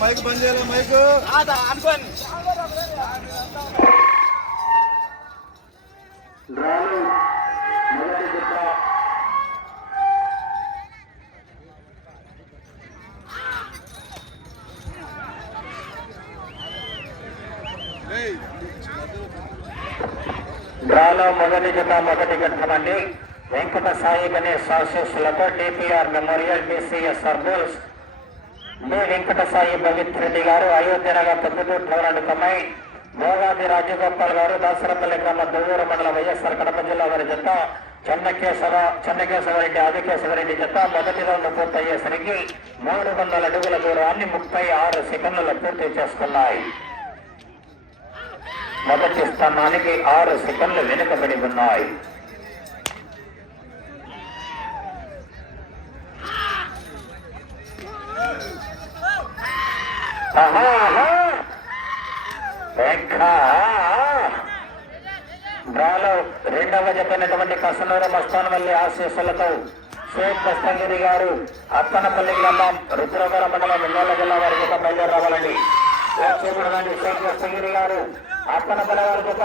Mic బంద్ చేయాలి mic అనుకోండి డ్రాలు మొదటి జత డ్రాలో మొదటి జత మొదటి ఘట్టమండి వెంకట సాయి గణేష్ ఆశీస్సులతో డిపిఆర్ మెమోరియల్ డిసిఎస్ సర్బోల్స్ డి వెంకట సాయి భవిత్ రెడ్డి గారు అయోధ్య నగర్ తొమ్మిది పౌరాణికమై భోగాది రాజగోపాల్ గారు దాసరపల్లి గ్రామ దువ్వూరు మండల వైఎస్ఆర్ కడప జిల్లా వారి జత చెన్నకేశవ చెన్నకేశవరెడ్డి ఆదికేశవరెడ్డి జత మొదటి రౌండ్ పూర్తయ్యేసరికి మూడు వందల అడుగుల దూరాన్ని ముప్పై ఆరు సెకండ్లలో పూర్తి చేసుకున్నాయి. మొదటి స్థానానికి ఆరు సెకండ్లు వెనుకబడి ఉన్నాయి. డ్రాలో రెండవ చెప్పినటువంటి కసనూరు మస్తానవల్లి ఆశీస్సులతో షేక్ దస్తగిరి గారు అత్తనపల్లి గ్రామం రుద్రవర మండలం మిన్నోల జిల్లా వారి జత బయలుదేరి రావాలండి వచ్చేటువంటి షేక్ దస్తగిరి గారు అత్తనపల్లి వారి జత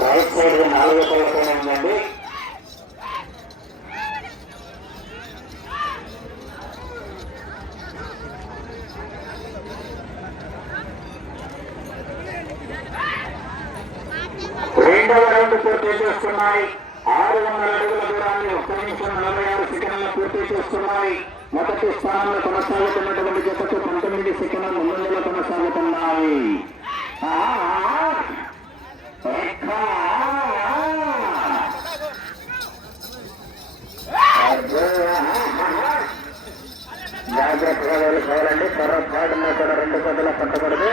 రైట్ సైడ్ నాలుగో పైన పూర్తి చేస్తున్నాయి. ఆరు వందల అడుగుల దూరాన్ని ఒక్క నిమిషం నలభై ఆరు సెకండ్ల పూర్తి చేస్తున్నాయి. మొదటి స్థానంలో కొనసాగుతున్నటువంటి జతకు పంతొమ్మిది సెకండ్ల ముందంజలో కొనసాగుతున్నాయి. ఆ, ఎక్కా. జాగ్రత్తగా వెళ్ళిపోవాలండి పొరపాటున కూడా రెండు కథలు పట్టకూడదు.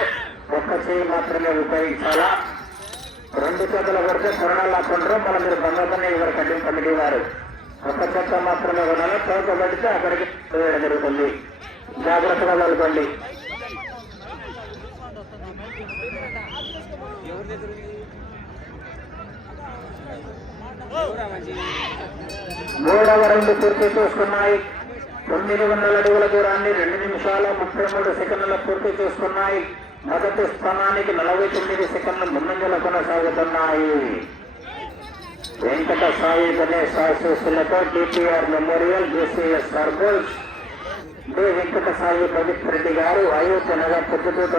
ఒక్క చేయి మాత్రమే ఉపయోగించాలా? రెండు చేతుల కొడితే కరోనా లాక్కుంటారు. మళ్ళీ మీరు బంగాపల్లి ఇవ్వరు కట్టిన కమిటీ వారు. ఒక చెత్త మాత్రమే కొనాలి తోక పడితే అక్కడికి వేయడం జరుగుతుంది. జాగ్రత్తగా వెళ్ళకండి. మూడవ రెండు పూర్తి చేసుకున్నాయి. తొమ్మిది వందల అడుగుల దూరాన్ని రెండు నిమిషాల ముప్పై మూడు సెకండ్ల పూర్తి చేస్తున్నాయి మొదటి స్థానానికి నలభై తొమ్మిది సెకండ్లు ముందంజలు కొనసాగుతున్నాయి. వెంకట సాయి గణేష్ ఆశీస్సులతో డిపిఆర్ మెమోరియల్ జేసీఎస్ సర్బోల్స్ డి. వెంకట సాయి ప్రదీప్ రెడ్డి గారు అయోధ్య నగర్ పొద్దుటూట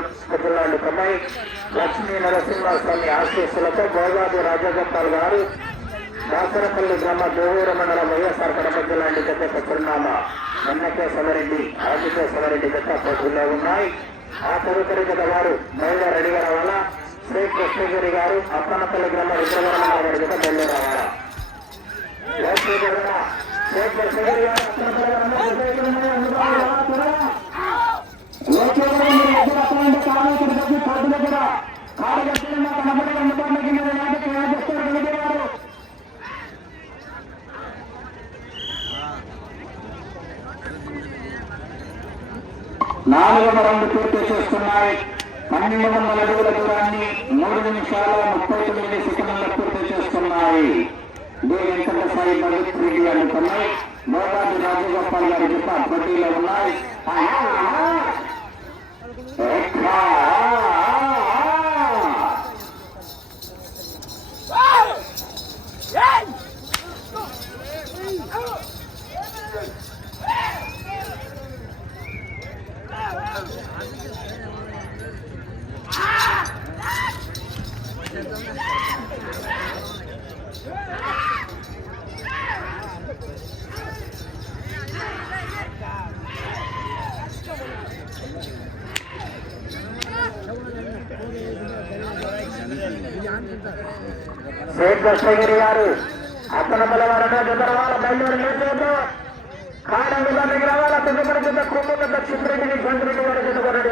లక్ష్మీ నరసింహస్వామి ఆశీస్సులతో గోదావరి రాజగోపాల్ గారు దాసరపల్లి గ్రామ దేవూర మండలం వైఎస్ఆర్ కడపతి లాంటి గత చిరునామా. ఎన్నకేశవరెడ్డి ఆదికేశవరెడ్డి గత పోటీలో ఉన్నాయి. ఆ తదుపరి జత వారు బయలుదేరి రెడీగా వల్ల శ్రీ కృష్ణగిరి గారు అప్పనపల్లి గ్రామ రుద్రవరం గారి జత బయలుదేరి రావాలి ఓకే త్వరగా. శ్రీ కృష్ణగిరి గారు అప్పనపల్లి గ్రామ రుద్రవరం అందుబాటులో రావాలా త్వరగా. ఓకే త్వరగా మీరు మధ్యలో అటువంటి కార్మికుడి దగ్గర కోర్టు దగ్గర కారు కట్టిన కనపడే అందుబాటులోకి మీరు నాటికి వేస్తారు కమిటీ వారు నాలుగవ రౌండ్ పూర్తి చేస్తున్నాయి పన్నెండు వందల అడుగుల దూరాన్ని మూడు నిమిషాల ముప్పై తొమ్మిది సెకండ్ల పూర్తి చేస్తున్నాయి డి వెంకట సాయి భగత్ రెడ్డి అనుకున్నాయి. మోగాది రాజగోపాల్ గారి జత పోటీలో ఉన్నాయి. ఆహా! కృష్ణగిరి గారు అతన బలవారనే జతరవాల బయలుదేరి లేచేద్దు కాడంగు గారి కొరడి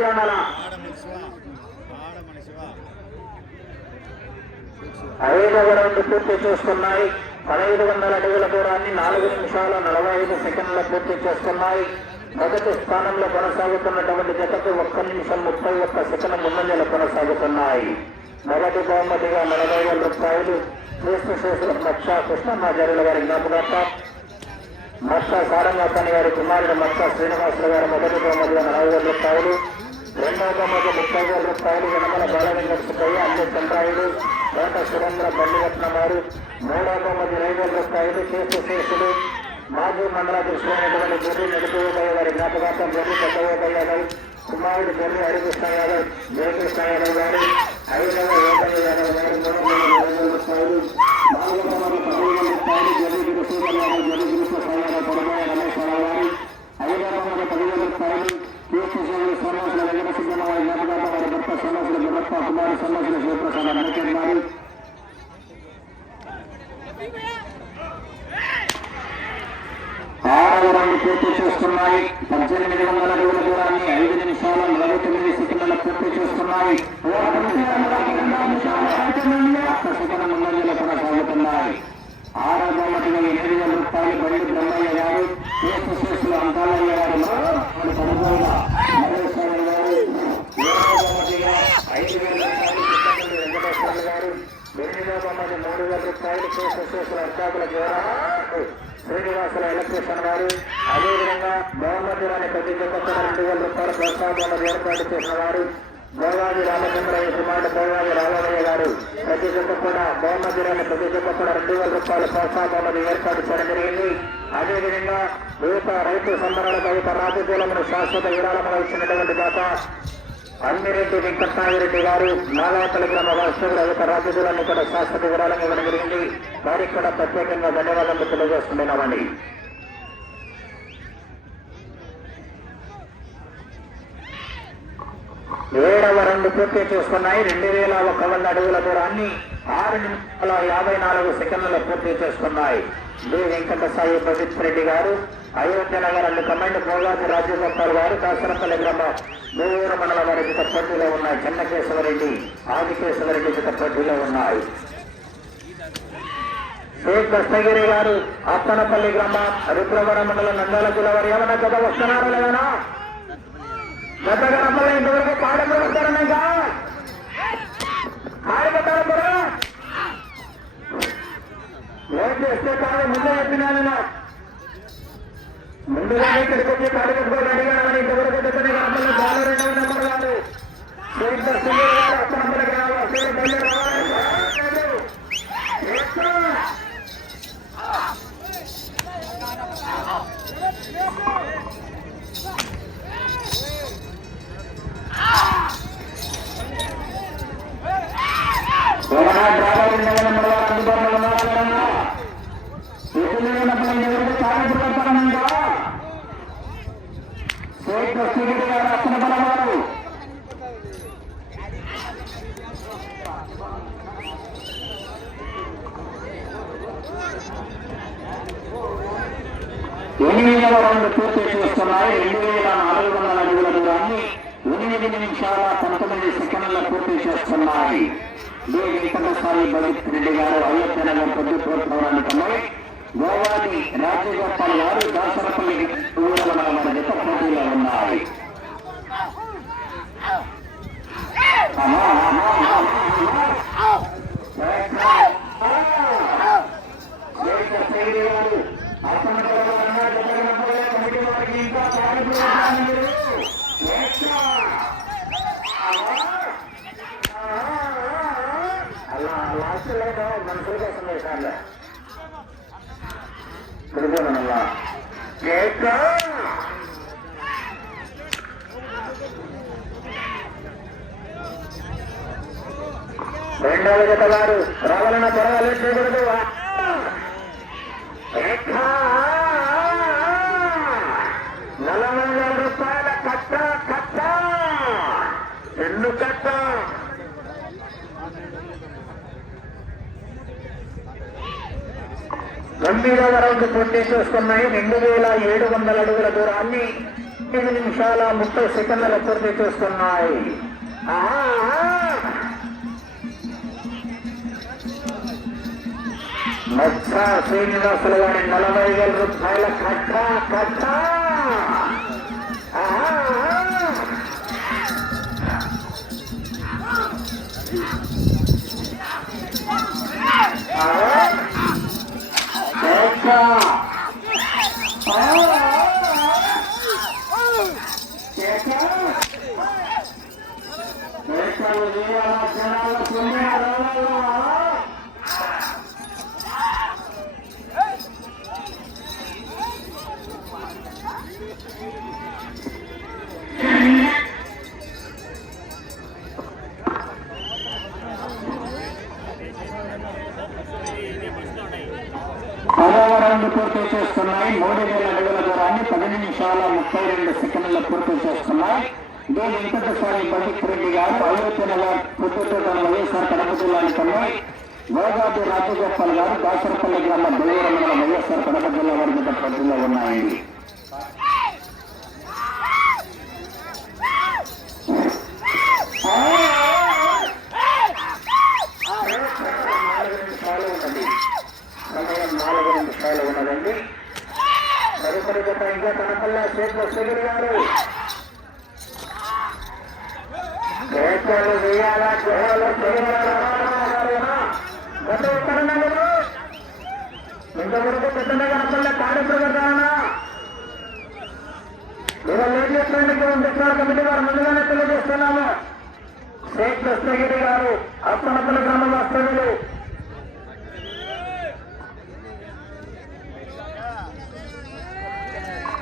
ఐదవ రౌండ్ పూర్తి చేసుకున్నాయి. పదహైదు వందల అడుగుల దూరాన్ని నాలుగు నిమిషాల నలభై ఐదు సెకండ్ల పూర్తి చేసుకున్నాయి. మొదటి స్థానంలో కొనసాగుతున్నటువంటి జతకు ఒక్క నిమిషం ముప్పై ఒక్క సెకండ్ ముందంజలు కొనసాగుతున్నాయి. మొదటి బహుమతిగా నలభై వేల రూపాయలు క్రీస్తు శేషుల మక్ష కృష్ణమాచార్యుల గారి జ్ఞాపకార్థం. మత్స సారంగప్పని గారి కుమారుడు మత్స శ్రీనివాసులు గారి మొదటి బహుమతిగా నలభై వేల రూపాయలు రెండవ బహుమతి ముప్పై వేల రూపాయలు వెనమల బాలవెంకటసుబ్బయ్య అన్ని చంద్రాయుడు కోట సురేంద్ర బల్లిరత్న గారు మూడవ బహుమతి ఐదు వేల రూపాయలు కేసు శేషుడు మాజీ మండలాధ్యక్షుడైనటువంటి గొర్రె నడుపుబోయ గారి జ్ఞాపకార్థం గొర్రె పెద్దబోయ యాదవ్ కుమారుడు గొర్రె హరికృష్ణ యాదవ్ జయకృష్ణ యాదవ్ గారు ఐదవ ఏకయ్య యాదవ్ గారు మూడు వందల ఇరవై వేల రూపాయలు నాలుగవ బహుమతి పదివేల రూపాయలు గొర్రె గురుసూదర్ యాదవ్ గొర్రె గురుప్రసాద్ యాదవ్ పొడమయ రమేశ్వరరావు గారు ఐదవ బహుమతి పదివేల రూపాయలు కీర్తి దూరాన్ని పూర్తి చేస్తున్నాయి. పద్దెనిమిది వందల అడుగుల దూరాన్ని ఐదు నిమిషాల నలభై తొమ్మిది సెకండ్ల పూర్తి చేస్తున్నాయి. సెకండ్ ముందంజలు కొనసాగుతున్నాయి ఆరో బహుమతిగా ఎనిమిది వేల రూపాయలు బండి బ్రహ్మయ్య గారు కేసు శేషులు అంకాలయ్య గారు వారు పదకొండుగా నరేశ్వర గారు ఏడవ బహుమతిగా ఐదు వేల రూపాయలు చిత్తపల్లి వెంకటేశ్వర గారు ఎనిమిదవ మూడు వేల రూపాయలు కేసు చేసిన అర్చాకుల ద్వారా శ్రీనివాసుల ఎలక్ట్రీషియన్ వారు అదేవిధంగా బహుమతి రాని ప్రతి రెండు వేల రూపాయల ప్రోత్సాహం ఏర్పాటు చేసిన వారు భోగాది రామచంద్రయ్య కుమారుడు భోగాది రామయ్య గారు. ప్రతి జత కూడా బహుమతిరాన్ని ప్రతి జత కూడా రెండు వేల రూపాయల ప్రోత్సాహం ఏర్పాటు చేయడం జరిగింది. అదేవిధంగా యువత రైతు సంబరాలకు యువత రాజకీయాలను శాశ్వత విరాళములు ఇచ్చినటువంటి దాత అమ్మిరెడ్డి వెంకటనాగిరెడ్డి గారు నాగాపల్లి గ్రామ వాస్తవులు యొక్క రాజకీయాలను కూడా శాశ్వత వివరాలను ఇవ్వడం జరిగింది. వారికి కూడా ప్రత్యేకంగా ధన్యవాదాలు తెలియజేస్తున్నామండి. ఏడవ రెండు పూర్తి చేసుకున్నాయి. రెండు వేల ఒక వంద అడుగుల దూరాన్ని ఆరు నిమిషాల యాభై నాలుగు సెకండ్లలో పూర్తి చేసుకున్నాయి. డి వెంకటసాయి ప్రదీప్ రెడ్డి గారు అయోధ్య నగర్ కమాండ్ భోగాది రాజగోపాల్ గారు కాసరపల్లి గ్రామం మూవూరు మండల వారి జత పోటీలో ఉన్నాయి. చెన్నకేశవరెడ్డి ఆదికేశవరెడ్డి జత పోటీలో ఉన్నాయి. షేక్ దస్తగిరి గారు అత్తనపల్లి గ్రామం రుద్రవరం మండలం నందాల జిల్లా వారు ఏమన్నా కదా వస్తున్నారా లేదా? గతగా అమ్మలో ఇంతవరకు పాడలు వస్తారన్నాక ఆడబట్టారు కూడా ఏం చేస్తే కాదు ముందే చెప్పినాను నేను. ముందుగానే ఇక్కడికి వచ్చి కాడు కట్టుకోవాలి ఇంతవరకు దగ్గర ఎనిమిదవ రౌండ్ పూర్తి చేస్తున్నాయి. రెండు వేల నాలుగు వందల అడుగుల దూరాన్ని ఎనిమిది నిమిషాల పంతొమ్మిది సెకండ్ల పూర్తి చేస్తున్నాయి. డి వెంకటస్వామి భగత్ రెడ్డి గారు అయోధ్య నగర్ పొద్దుటూరు పౌరాణికమై గోవాది రాజగోపాల్ గారు దాసరపల్లి ఊరల వారి జత పోటీలో ఉన్నాయి. ఆహా, ఆహా, ఆహా, ఆహా. జై దస్తగిరి గారు అసమర్థంగా జగనపల్లి కమిటీ వారికి ఇంకా కార్యక్రమాలు మీరు ఎట్లా? అలా లాస్ట్ లేదు మనుషుల కోసం వేసాను తిరుగునల్లా ఎట్లా? రెండవ జత వారు రావాలన్న త్వరగా లేట్ చేయకూడదు ఎట్లా? నలభై వేల రూపాయల కట్ట కట్ట ఎల్లు కట్ట తొమ్మిదవ రౌండ్ పూర్తి చేసుకున్నాయి రెండు వేల ఏడు వందల అడుగుల దూరాన్ని ఎనిమిది నిమిషాల ముప్పై సెకండ్ల పూర్తి చేసుకున్నాయి ఆహా! మత్స శ్రీనివాసులు గారి నలభై వేల రూపాయల కట్ట పూర్తి చేస్తున్నాయి. మూడు వేల అడుగుల దూరాన్ని పది నిమిషాల ముప్పై రెండు సెకండ్ల పూర్తి చేస్తున్నాయి. డి వెంకటస్వామి బండిక్ రెడ్డి గారు అయోధ్య నగర్ పుట్టుతోట వైఎస్ఆర్ కడప జిల్లాని గోదావరి రాజగోపాల్ గారు దాసరపల్లి గ్రామ దేవరం వైఎస్ఆర్ కడప జిల్లా వారి మీద ఉన్నాయండి కనపల్ల గారు. కేకలు వేయాలా గృహాలు గత ఉత్తరంలో ఇంతవరకు పెద్దగా కనపల్ల కార్యప్రవర్తన ఇవాళ లేట్ చేసినందుకు ఇంతకాల కమిటీ వారు ముందుగానే తెలియజేస్తున్నాము. షేక్ కృష్ణగిరి గారు అప్పనపల్లి గ్రామ వాస్తవ్యులు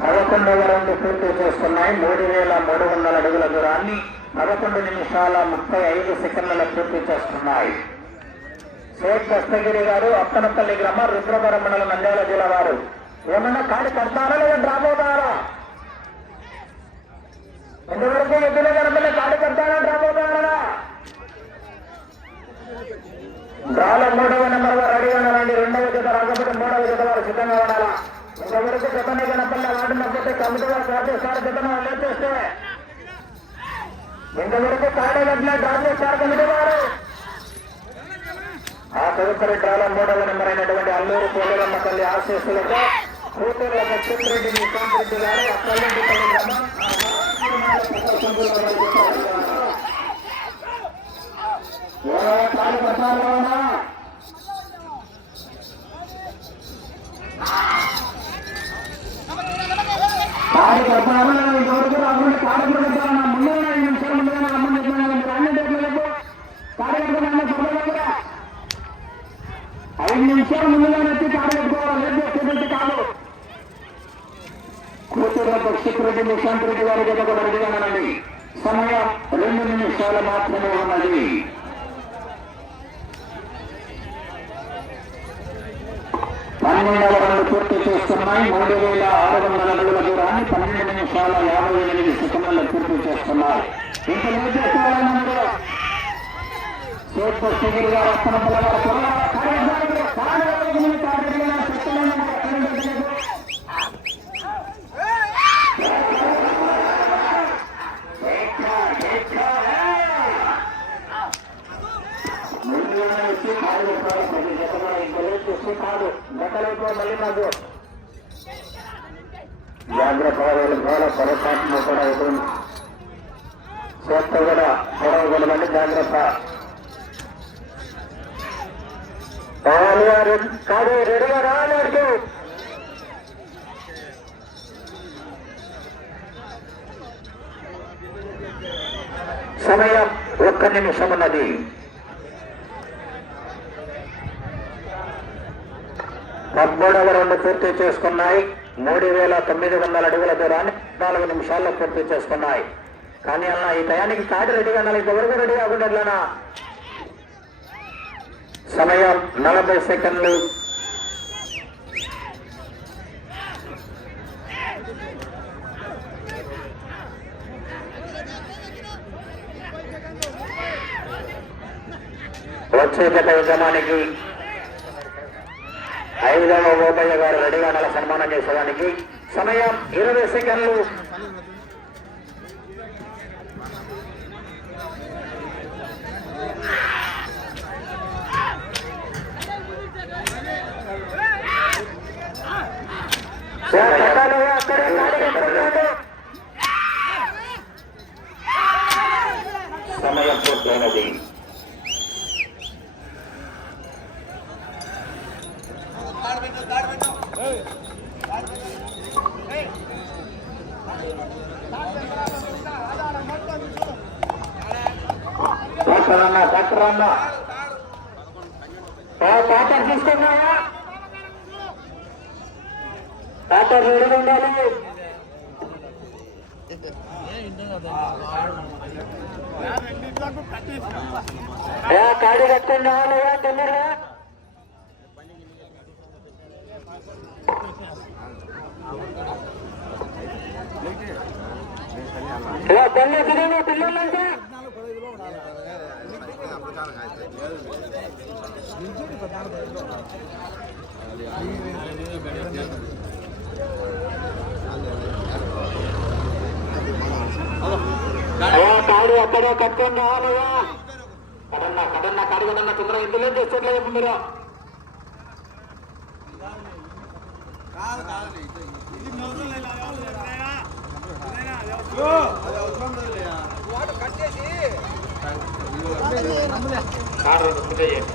పదకొండవ రౌండ్ పూర్తి చేస్తున్నాయి మూడు వేల మూడు వందల అడుగుల దూరాన్ని పదకొండు నిమిషాల ముప్పై ఐదు సెకండ్ల పూర్తి చేస్తున్నాయి. షేక్ దస్తగిరి గారు అప్పనపల్లి గ్రామ రుద్రవరం మండలం నంద్యాల జిల్లా వారు. ఏమన్నా కాడి కడతారా లేదా డ్రాప్ అవుతారా ఎంతవరకు ఎద్దుల గడపలే కాడి కడతారా డ్రాప్ అవుతారా డ్రాలో మూడవ నెంబర్ వారు రెడీగా ఉండాలండి. రెండవ జత రాకపోతే మూడవ జత వారు సిద్ధంగా ఉండాలా? ఇంతవరకు జతనే గణపల్ల వాడినకపోతే కమిటీ వారు సార్ జతను చేస్తే? ఇంతవరకు కాడే గట్ల డ్రా చేశారు కమిటీ వారు. ఆ తదుపరి డ్రాల మూడవ నెంబర్ అయినటువంటి అల్లూరు పోలేరమ్మ తల్లి ఆశీస్సులతో కూతుర్ల సత్యరెడ్డి నిశాంత్ రెడ్డి గారు అక్కల్లింటిపల్లి గ్రామం ఐదు నిమిషాలు ముందుగా వచ్చి కాదు నిశాంత్ రెడ్డి గారి సమయం రెండు నిమిషాలు మాత్రమే ఉన్నది పన్నెండవ రెండు పూర్తి చేస్తున్నాయి. మూడు వేల ఆరు వందల అడుగుల దూరాన్ని పన్నెండు నిమిషాల యాభై ఎనిమిది సెకండ్లు పూర్తి చేస్తున్నారు ఇంకా లేట్ చేసుకోవాలన్నప్పుడు సేపు సిగిరి గారు వస్తున్న పిల్లగారు ఇంకలే కాదు. గతలైపో మళ్ళీ మాకు జాగ్రత్త వాళ్ళ పొరపాటును కూడా ఎదురు. చేత్త కూడా పొడవగలమండి జాగ్రత్త. కావాలి గారు కాదు రెడీగా రాలేదు సమయం ఒక్క నిమిషం ఉన్నది. పద్మూడవ రెండు పూర్తి చేసుకున్నాయి. మూడు వేల తొమ్మిది వందల అడుగుల దూరాన్ని నాలుగు నిమిషాల్లో పూర్తి చేసుకున్నాయి. కానీ అన్న ఈ టయానికి కాడి రెడీగా ఉండాలి. ఇంతవరకు రెడీ కాకుండా సమయం నలభై సెకండ్లు. వచ్చే గత యజమానికి ఐదవ ఓబయ్య గారు రెడీగా నెల సన్మానం చేసేదానికి సమయం ఇరవై సెకండ్లు. సమయం పూర్తయినది డాక్టర్ అన్న డాక్టర్ అన్న డాక్టర్ తీసుకున్నావా డాక్టర్ రెడీ ఉండాలి ఏ, కాడి కట్టుకున్నా లేదా తొందరగా ఏ, పెళ్ళి ఎక్కడైనా పిల్లలంటే అయ్యా కాడు అక్కడే కట్టుకొని రావాలయ్యా కదన్న కదన్న కాడు తొందర తొందరగా ఇందులో చేసేట్లేదు మీరు. కారు ఫుడ్ చేయండి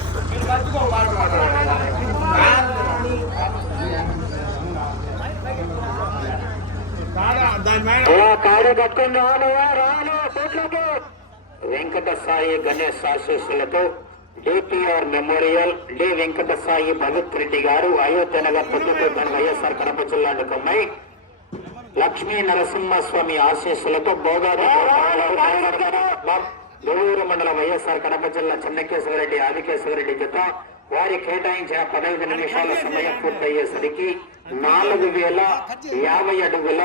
వెంకట సాయి గణేష్ ఆశీస్సులతో DPR memorial D Venkata Sai Bhagat Reddy garu Ayodhya Nagar Proddatur YSR Kadapa జిల్లా కమ్మై లక్ష్మీ నరసింహస్వామి ఆశీస్సులతో బోగాది దువ్వూరు మండలం వైఎస్ఆర్ కడప జిల్లా చెన్నకేశ్వరరెడ్డి ఆదికేశ్వరరెడ్డి జత. వారి కేటాయించిన పదహైదు నిమిషాల సమయం పూర్తయ్యేసరికి నాలుగు వేల యాభై అడుగుల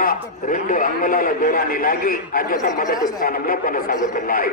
రెండు అంగుళాల దూరాన్ని లాగి అధ్యత మొదటి స్థానంలో కొనసాగుతున్నాయి.